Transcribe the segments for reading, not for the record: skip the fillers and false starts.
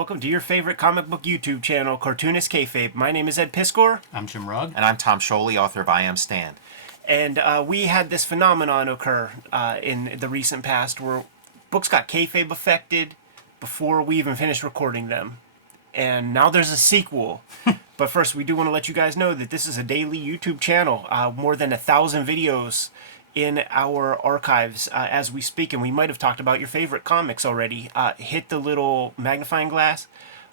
Welcome to your favorite comic book YouTube channel, Cartoonist Kayfabe. My name is Ed Piskor. I'm Jim Rugg. And I'm Tom Scholey, author of I Am Stand. And we had this phenomenon occur in the recent past where books got kayfabe affected before we even finished recording them. And now there's a sequel. But first, we do want to let you guys know that this is a daily YouTube channel. More than 1,000 videos in our archives as we speak. And we might have talked about your favorite comics already. Hit the little magnifying glass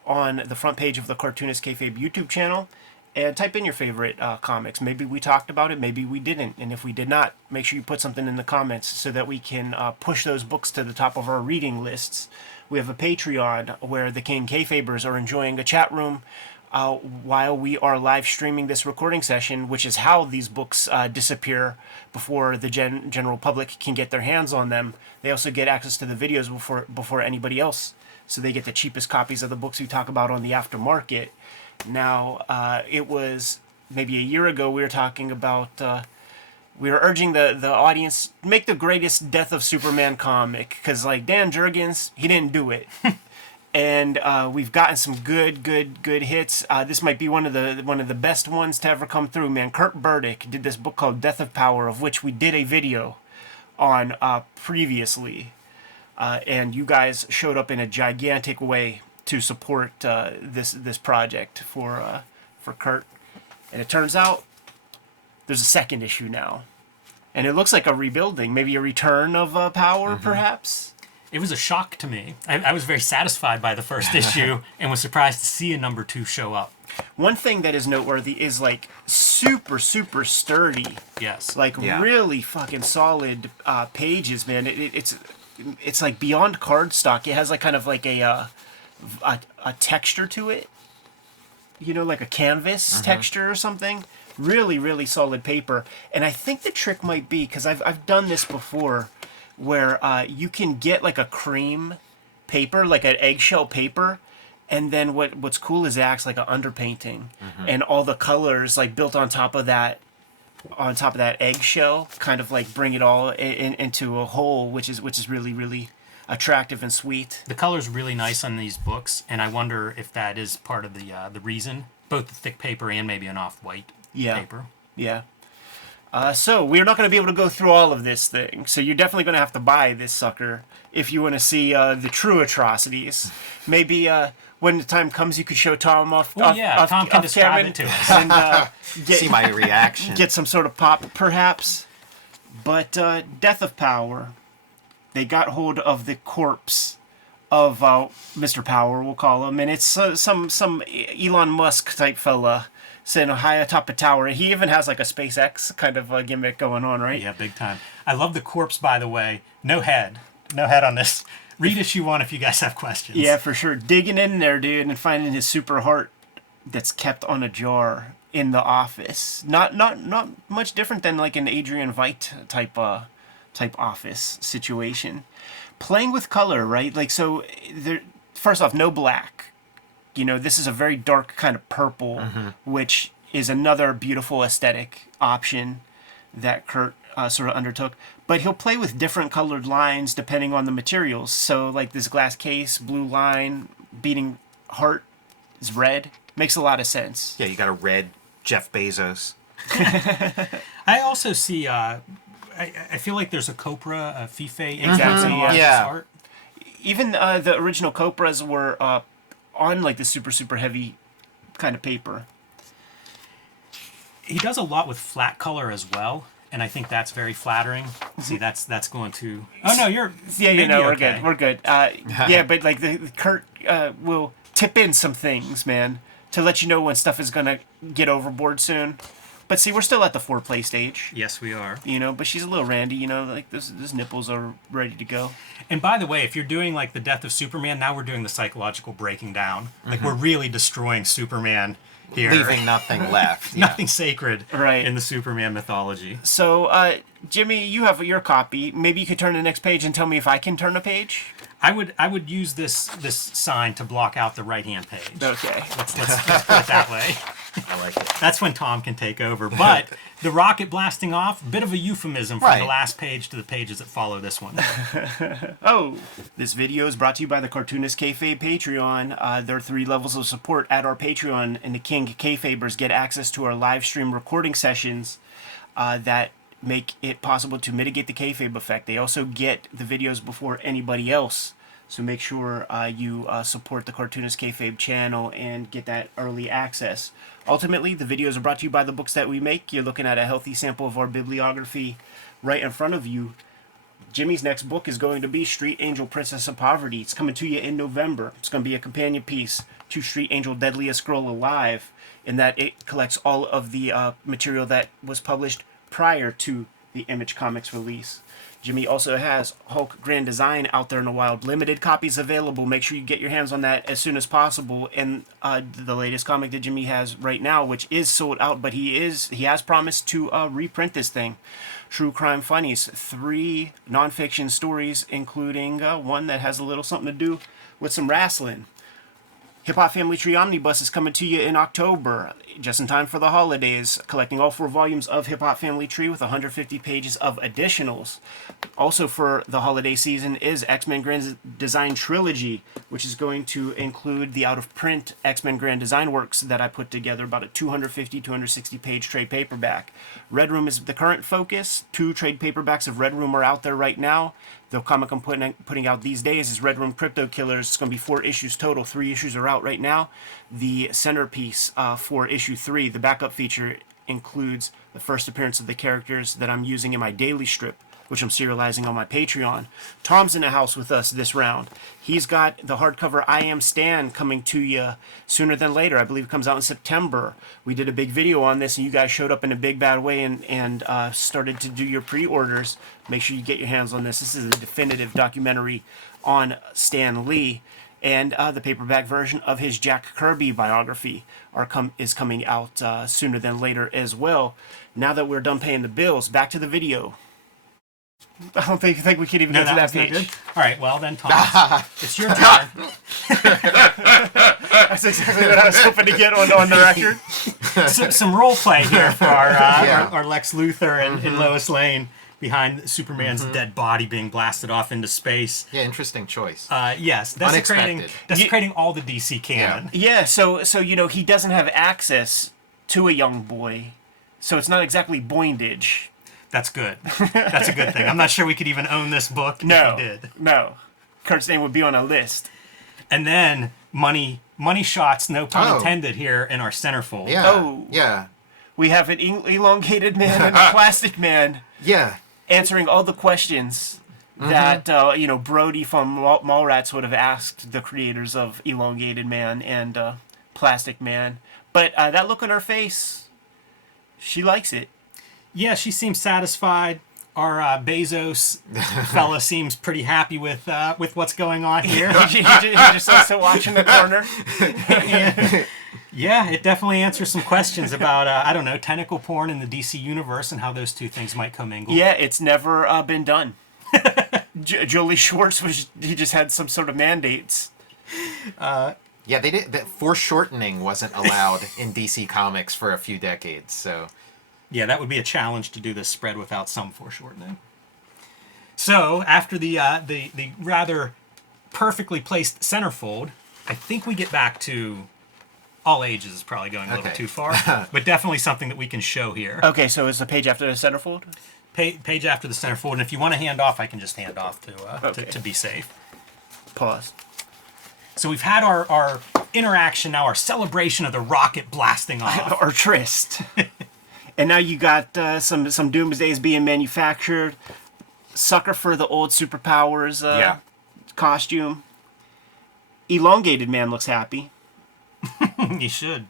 on the front page of the Cartoonist Kayfabe YouTube channel and type in your favorite comics. Maybe we talked about it, maybe we didn't. And if we did not, make sure you put something in the comments so that we can push those books to the top of our reading lists. We have a Patreon where the King Kayfabers are enjoying a chat room while we are live streaming this recording session, which is how these books disappear before the general public can get their hands on them. They also get access to the videos before anybody else, so they get the cheapest copies of the books we talk about on the aftermarket. Now, it was maybe a year ago we were talking about, we were urging the audience, make the greatest Death of Superman comic, because like Dan Jurgens, he didn't do it. And we've gotten some good hits. This might be one of the best ones to ever come through, man. Kurt Burdick did this book called Death of Power, of which we did a video on previously. And you guys showed up in a gigantic way to support this project for Kurt. And it turns out there's a second issue now. And it looks like a rebuilding, maybe a return of Power, perhaps? It was a shock to me. I was very satisfied by the first issue and was surprised to see a number 2 show up. One thing that is noteworthy is like super sturdy. Yes. Like really fucking solid pages, man. It's like beyond cardstock. It has like kind of like a texture to it. You know, like a canvas texture or something. Really solid paper. And I think the trick might be, because I've done this before, where you can get like a cream paper, like an eggshell paper, and then what's cool is it acts like an underpainting, and all the colors like built on top of that eggshell kind of like bring it all into a whole, which is really attractive and sweet. The color's really nice on these books, and I wonder if that is part of the reason, both the thick paper and maybe an off-white paper. Yeah. So we're not going to be able to go through all of this thing. So you're definitely going to have to buy this sucker if you want to see the true atrocities. Maybe when the time comes, you could show Tom off. Tom can describe it to us and See my reaction. Get some sort of pop, perhaps. But Death of Power, they got hold of the corpse of Mr. Power, we'll call him, and it's some Elon Musk type fella sitting high atop a tower. He even has like a SpaceX kind of a gimmick going on, right? Yeah, big time. I love the corpse, by the way. No head on this. Read issue 1 if you guys have questions. Yeah, for sure. Digging in there, dude, and finding his super heart that's kept on a jar in the office. Not much different than like an Adrian Veidt type office situation. Playing with color, right? Like, so there. First off, no black. You know, this is a very dark kind of purple, which is another beautiful aesthetic option that Kurt sort of undertook. But he'll play with different colored lines depending on the materials. So, like this glass case, blue line, beating heart is red. Makes a lot of sense. Yeah, you got a red Jeff Bezos. I also see, I feel like there's a Copra, a Fife Exactly, yeah. art. Even the original Copras were on like the super heavy kind of paper. He does a lot with flat color as well, and I think that's very flattering. See, that's going to. Oh no, you're. Yeah, you know, okay. we're good. Yeah, but like the Kurt will tip in some things, man, to let you know when stuff is gonna get overboard soon. But see, we're still at the foreplay stage. Yes, we are. You know, but she's a little randy. You know, like those nipples are ready to go. And by the way, if you're doing like the Death of Superman, now we're doing the psychological breaking down. Like we're really destroying Superman here, Leaving nothing left. nothing sacred Right. in the Superman mythology. So, Jimmy, you have your copy. Maybe you could turn the next page and tell me if I can turn a page. I would use this sign to block out the right-hand page. Okay. Let's put it that way. I like it. That's when Tom can take over. But the rocket blasting off, bit of a euphemism from Right. the last page to the pages that follow this one. Oh, this video is brought to you by the Cartoonist Kayfabe Patreon. There are 3 levels of support at our Patreon, and the King Kayfabers get access to our live stream recording sessions that make it possible to mitigate the kayfabe effect. They also get the videos before anybody else. So make sure you support the Cartoonist Kayfabe channel and get that early access. Ultimately, the videos are brought to you by the books that we make. You're looking at a healthy sample of our bibliography right in front of you. Jimmy's next book is going to be Street Angel, Princess of Poverty. It's coming to you in November. It's going to be a companion piece to Street Angel, Deadliest Girl Alive, in that it collects all of the material that was published prior to the Image Comics release. Jimmy also has Hulk Grand Design out there in the wild. Limited copies available. Make sure you get your hands on that as soon as possible. And the latest comic that Jimmy has right now, which is sold out, but he has promised to reprint this thing. True Crime Funnies, 3 nonfiction stories, including one that has a little something to do with some wrestling. Hip Hop Family Tree Omnibus is coming to you in October, just in time for the holidays, collecting all 4 volumes of Hip Hop Family Tree with 150 pages of additionals. Also for the holiday season is X-Men Grand Design Trilogy, which is going to include the out-of-print X-Men Grand Design works that I put together, about a 250, 260-page trade paperback. Red Room is the current focus. 2 trade paperbacks of Red Room are out there right now. The comic I'm putting out these days is Red Room Crypto Killers. It's going to be 4 issues total. 3 issues are out right now. The centerpiece for issue 3, the backup feature, includes the first appearance of the characters that I'm using in my daily strip, which I'm serializing on my Patreon. Tom's in the house with us this round. He's got the hardcover I Am Stan coming to you sooner than later. I believe it comes out in September. We did a big video on this, and you guys showed up in a big bad way and started to do your pre-orders. Make sure you get your hands on this. This is a definitive documentary on Stan Lee. And the paperback version of his Jack Kirby biography is coming out sooner than later as well. Now that we're done paying the bills, back to the video. I don't think we could even get to that page. Good. All right, well then, Tom, it's your turn. That's exactly what I was hoping to get on the record. Some role play here for our Lex Luthor and Lois Lane behind Superman's dead body being blasted off into space. Yeah, interesting choice. Yes, desecrating all the DC canon. Yeah, so he doesn't have access to a young boy, so it's not exactly Boindage. That's good. That's a good thing. I'm not sure we could even own this book if we did. No. Kurt's name would be on a list. And then money shots, no pun intended, here in our centerfold. Yeah. Oh. Yeah. We have an elongated man and a plastic man. Yeah. Answering all the questions that Brody from Mallrats would have asked the creators of Elongated Man and Plastic Man. But that look on her face, she likes it. Yeah, she seems satisfied. Our Bezos fella seems pretty happy with what's going on here. he just also watching the corner. Yeah, it definitely answers some questions about, tentacle porn in the DC universe and how those two things might commingle. Yeah, it's never been done. Jolie Schwartz, he just had some sort of mandates. Yeah, they did. Foreshortening wasn't allowed in DC Comics for a few decades, so... Yeah, that would be a challenge to do this spread without some foreshortening. So, after the rather perfectly placed centerfold, I think we get back to all ages is probably going a little too far, but definitely something that we can show here. Okay, so is the page after the centerfold? Page after the centerfold, and if you want to hand off, I can just hand off to be safe. Pause. So we've had our interaction now, our celebration of the rocket blasting off. Or tryst. And now you got some doomsdays being manufactured. Sucker for the old superpowers costume. Elongated Man looks happy. He should.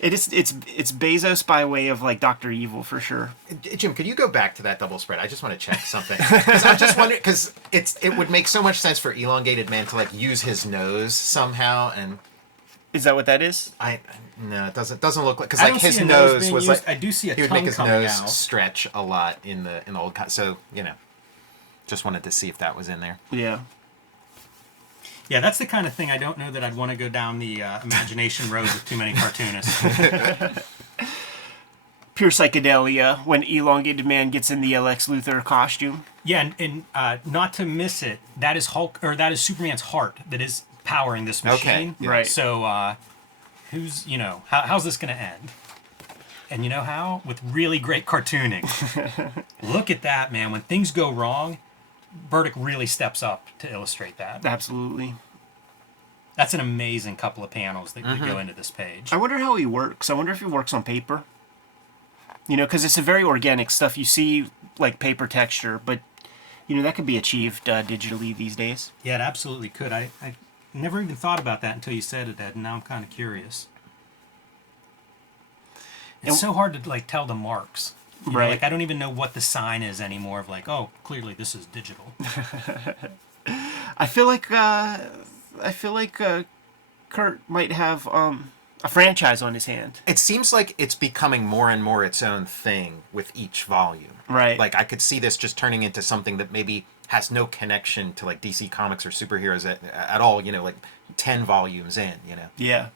It's Bezos by way of like Dr. Evil for sure. Jim, could you go back to that double spread? I just want to check something. Because I'm just wondering, because it would make so much sense for Elongated Man to like use his nose somehow, and is that what that is? No, it doesn't look like, because like his nose was used. like, I do see a he would tongue make his coming nose out. stretch a lot in the old, so Just wanted to see if that was in there. Yeah. Yeah, that's the kind of thing I don't know that I'd want to go down the imagination road with too many cartoonists. Pure psychedelia when Elongated Man gets in the Lex Luthor costume. Yeah, and not to miss it, that is Superman's heart that is powering this machine. Okay, yeah. Right. So, who's, how's this going to end? And you know how? With really great cartooning. Look at that, man. When things go wrong, Burdick really steps up to illustrate that. Absolutely. That's an amazing couple of panels that go into this page. I wonder how he works. I wonder if he works on paper. Because it's a very organic stuff. You see, like, paper texture, but, that could be achieved digitally these days. Yeah, it absolutely could. I never even thought about that until you said it, Ed, and now I'm kind of curious. It's so hard to, like, tell the marks. Right. Like, I don't even know what the sign is anymore of, like, oh, clearly this is digital. I feel like Kurt might have a franchise on his hand. It seems like it's becoming more and more its own thing with each volume. Right. Like, I could see this just turning into something that maybe has no connection to, like, DC Comics or superheroes at all, like 10 volumes in, Yeah.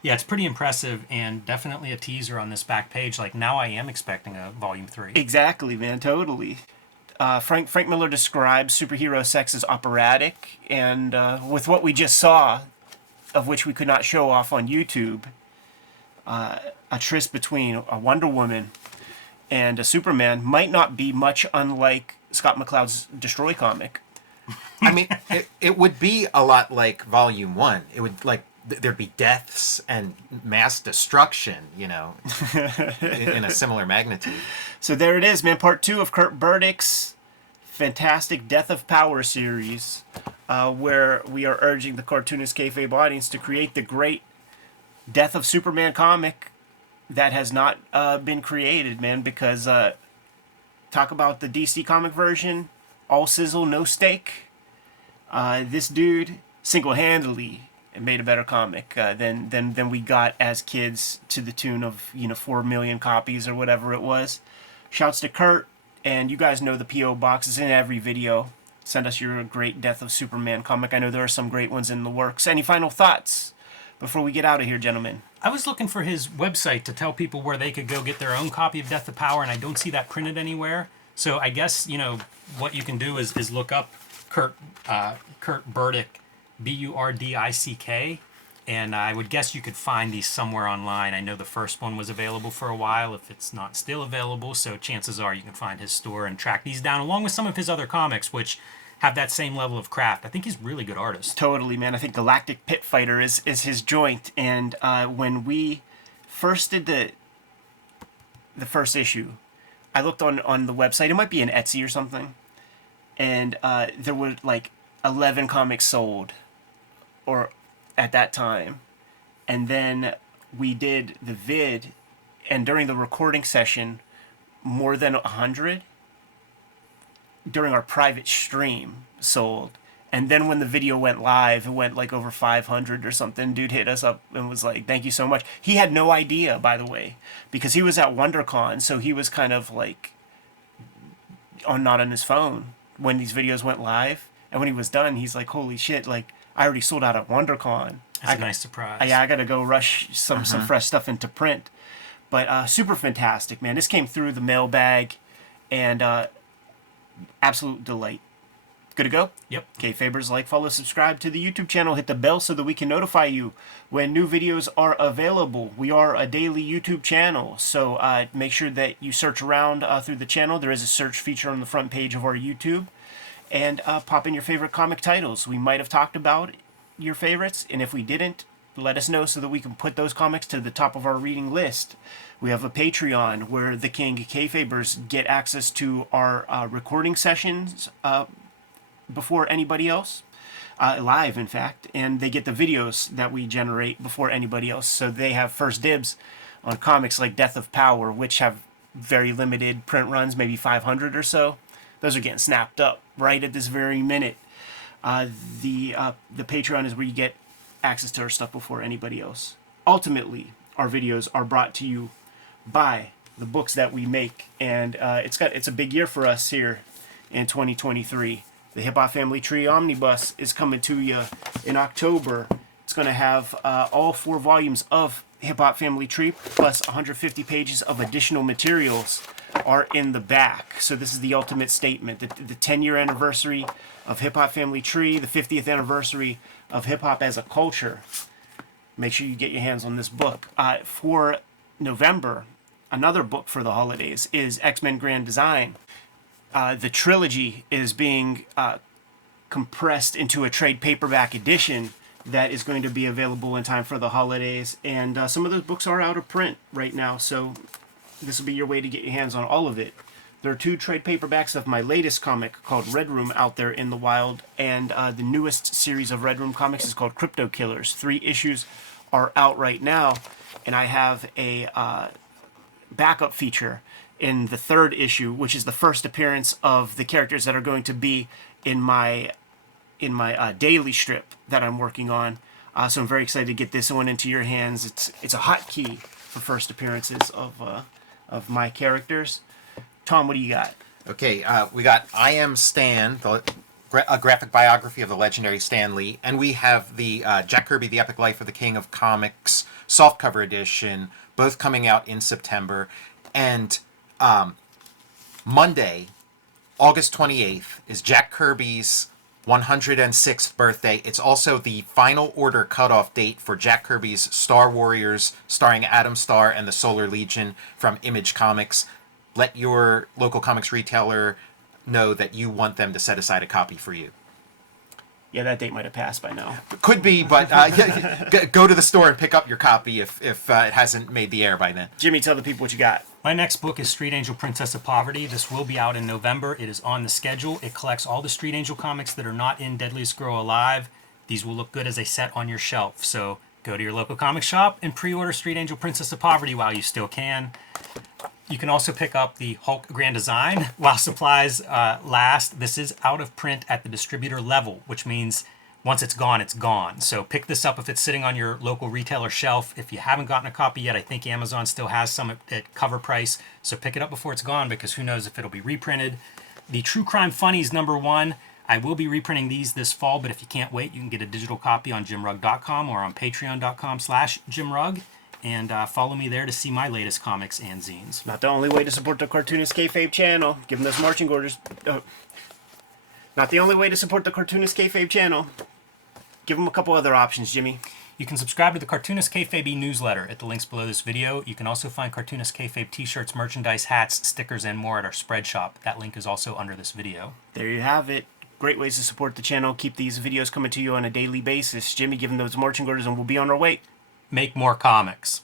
Yeah, it's pretty impressive, and definitely a teaser on this back page. Like, now I am expecting a volume 3. Exactly, man. Totally. Frank Miller describes superhero sex as operatic, and with what we just saw, of which we could not show off on YouTube, a tryst between a Wonder Woman and a Superman might not be much unlike Scott McCloud's Destroy comic. I mean, it would be a lot like Volume 1. It would, like, there'd be deaths and mass destruction, in a similar magnitude. So there it is, man. Part 2 of Kurt Burdick's fantastic Death of Power series, where we are urging the Cartoonist Kayfabe audience to create the great Death of Superman comic that has not been created, man, because talk about the DC comic version, all sizzle, no steak. This dude single-handedly made a better comic than we got as kids, to the tune of 4 million copies or whatever it was. Shouts to Kurt, and you guys know the P.O. box is in every video. Send us your great Death of Superman comic. I know there are some great ones in the works. Any final thoughts before we get out of here, gentlemen? I was looking for his website to tell people where they could go get their own copy of Death of Power, and I don't see that printed anywhere. So I guess, what you can do is look up Kurt Burdick, Burdick, and I would guess you could find these somewhere online. I know the first one was available for a while, if it's not still available, so chances are you can find his store and track these down, along with some of his other comics, which have that same level of craft. I think he's a really good artist. Totally, man. I think Galactic Pit Fighter is his joint, and when we first did the first issue, I looked on the website. It might be an Etsy or something, and there were like 11 comics sold, or at that time, and then we did the vid, and during the recording session, more than 100 during our private stream sold. And then when the video went live, it went like over 500 or something. Dude hit us up and was like, thank you so much. He had no idea, by the way, because he was at WonderCon, so he was kind of like not on his phone when these videos went live. And when he was done, he's like, holy shit, like, I already sold out at WonderCon. That's a nice surprise. I got to go rush some fresh stuff into print. But super fantastic, man. This came through the mailbag, and absolute delight. Good to go? Yep. Kayfabers, like, follow, subscribe to the YouTube channel. Hit the bell so that we can notify you when new videos are available. We are a daily YouTube channel, so make sure that you search around through the channel. There is a search feature on the front page of our YouTube. And pop in your favorite comic titles. We might have talked about your favorites, and if we didn't, let us know so that we can put those comics to the top of our reading list. We have a Patreon where the King Kayfabers get access to our recording sessions before anybody else, live in fact, and they get the videos that we generate before anybody else, so they have first dibs on comics like Death of Power, which have very limited print runs, maybe 500 or so. Those are getting snapped up right at this very minute. The Patreon is where you get access to our stuff before anybody else. Ultimately, our videos are brought to you by the books that we make, and it's a big year for us here in 2023. The Hip Hop Family Tree Omnibus is coming to you in October. It's going to have all 4 volumes of Hip Hop Family Tree plus 150 pages of additional materials are in the back. So this is the ultimate statement. The 10-year anniversary of Hip Hop Family Tree, the 50th anniversary of hip hop as a culture. Make sure you get your hands on this book. For November, another book for the holidays is X-Men Grand Design. The trilogy is being compressed into a trade paperback edition that is going to be available in time for the holidays. And some of those books are out of print right now, so this will be your way to get your hands on all of it. There are 2 trade paperbacks of my latest comic called Red Room out there in the wild, and the newest series of Red Room comics is called Crypto Killers. 3 issues are out right now, and I have a backup feature in the 3rd issue, which is the first appearance of the characters that are going to be in my daily strip that I'm working on. So I'm very excited to get this one into your hands. It's a hotkey for first appearances of my characters. Tom, what do you got? Okay, we got I Am Stan, a graphic biography of the legendary Stan Lee, and we have the Jack Kirby, The Epic Life of the King of Comics softcover edition, both coming out in September. And Monday, August 28th, is Jack Kirby's 106th birthday. It's also the final order cutoff date for Jack Kirby's Star Warriors, starring Adam Starr and the Solar Legion from Image Comics. Let your local comics retailer know that you want them to set aside a copy for you. Yeah, that date might have passed by now. Could be, but go to the store and pick up your copy if it hasn't made the air by then. Jimmy, tell the people what you got. My next book is Street Angel Princess of Poverty. This will be out in November. It is on the schedule. It collects all the Street Angel comics that are not in Deadliest Girl Alive. These will look good as a set on your shelf. So go to your local comic shop and pre-order Street Angel Princess of Poverty while you still can. You can also pick up the Hulk Grand Design while supplies last. This is out of print at the distributor level, which means once it's gone, it's gone. So pick this up if it's sitting on your local retailer shelf. If you haven't gotten a copy yet, I think Amazon still has some at cover price. So pick it up before it's gone, because who knows if it'll be reprinted. The True Crime Funnies #1. I will be reprinting these this fall, but if you can't wait, you can get a digital copy on jimrugg.com or on patreon.com/jimrugg. And follow me there to see my latest comics and zines. Not the only way to support the Cartoonist Kayfabe channel. Give them those marching orders. Not the only way to support the Cartoonist Kayfabe channel. Give them a couple other options, Jimmy. You can subscribe to the Cartoonist Kayfabe newsletter at the links below this video. You can also find Cartoonist Kayfabe t-shirts, merchandise, hats, stickers, and more at our spread shop. That link is also under this video. There you have it. Great ways to support the channel. Keep these videos coming to you on a daily basis. Jimmy, give them those marching orders and we'll be on our way. Make more comics.